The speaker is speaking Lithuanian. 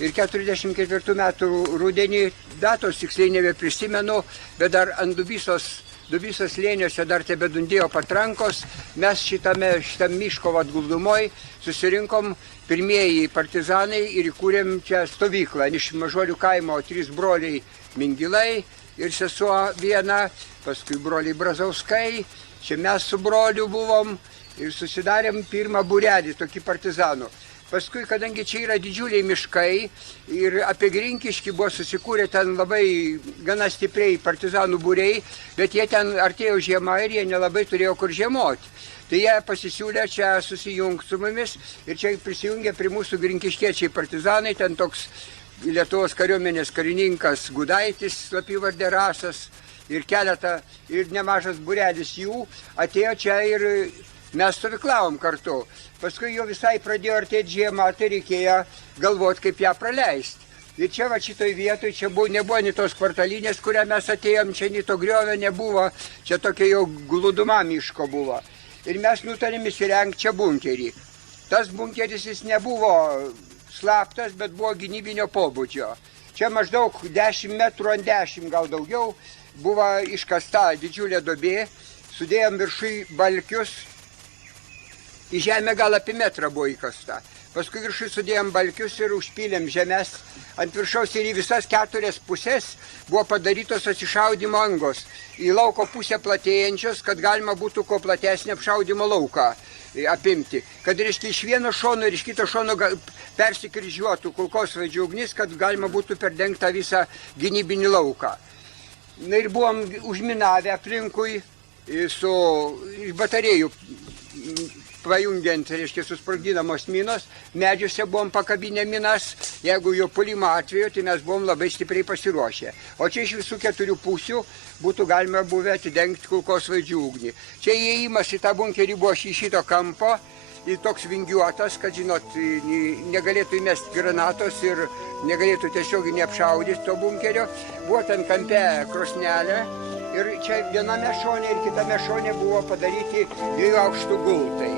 Ir 44 metų rudenį, datos tiksliai nebeprisimenu, bet dar ant Dubysos slėniuose dar tebedundėjo patrankos. Mes šitam miško glūdumoj susirinkom pirmieji partizanai ir įkūrėm čia stovyklą. Iš Mažuolių kaimo 3 broliai Mingilai ir sesuo viena, paskui broliai Brazauskai. Čia mes su broliu buvom ir susidarėm pirmą būrelį tokį partizanų. Paskui, kadangi čia yra didžiuliai miškai ir apie Grinkiškį buvo susikūrę ten labai gana stipriai partizanų būriai, bet jie ten artėjo žiema ir jie nelabai turėjo kur žiemoti. Tai jie pasisiūlė čia susijungti su mumis ir čia prisijungė prie mūsų grinkiškiečiai partizanai, ten toks Lietuvos kariuomenės karininkas Gudaitis, slapyvardė Rasas ir nemažas būrelis jų atėjo čia ir mes stovyklavom kartu. Paskui jau visai pradėjo artėti žiema, tai reikėjo galvoti, kaip ją praleisti. Ir čia šitoj vietoj, čia nebuvo ni tos kvartalinės, kurią mes atėjom, čia ni to griovio nebuvo, čia tokia jau glūduma miško buvo. Ir mes nutarėm įsirengti čia bunkerį. Tas bunkeris jis nebuvo slaptas, bet buvo gynybinio pobūdžio. Čia maždaug 10 metrų ant 10, gal daugiau, buvo iškasta didžiulė duobė, sudėjom viršui balkius. Į žemę gal apie metrą buvo įkasta. Paskui viršui sudėjom balkius ir užpylėm žemės. Ant viršaus ir į visas 4 pusės buvo padarytos atsišaudymo angos. Į lauko pusę platėjančios, kad galima būtų kuo platesnį apšaudymo lauką apimti. Kad reiškia iš vieno šono ir iš kito šono persikryžiuotų kulkosvaidžių ugnis, kad galima būtų perdengti tą visą gynybinį lauką. Na ir buvom užminavę aplinkui su batarėjų pajungiant, reiškia, susprogdinamos minos, medžiuose buvom pakabinę minas, jeigu jo puolimo atveju, tai mes buvom labai stipriai pasiruošę. O čia iš visų 4 pusių būtų galima buvę atidengti kulkosvaidžių ugnį. Čia įėjimas į tą bunkerį buvo iš šito kampo, toks vingiuotas, kad, žinot, negalėtų įmesti granatos ir negalėtų tiesiog neapšaudyti to bunkerio. Buvo ten kampe krosnelė ir čia viename šone ir kitame šone buvo padaryti 2 aukštų gultai.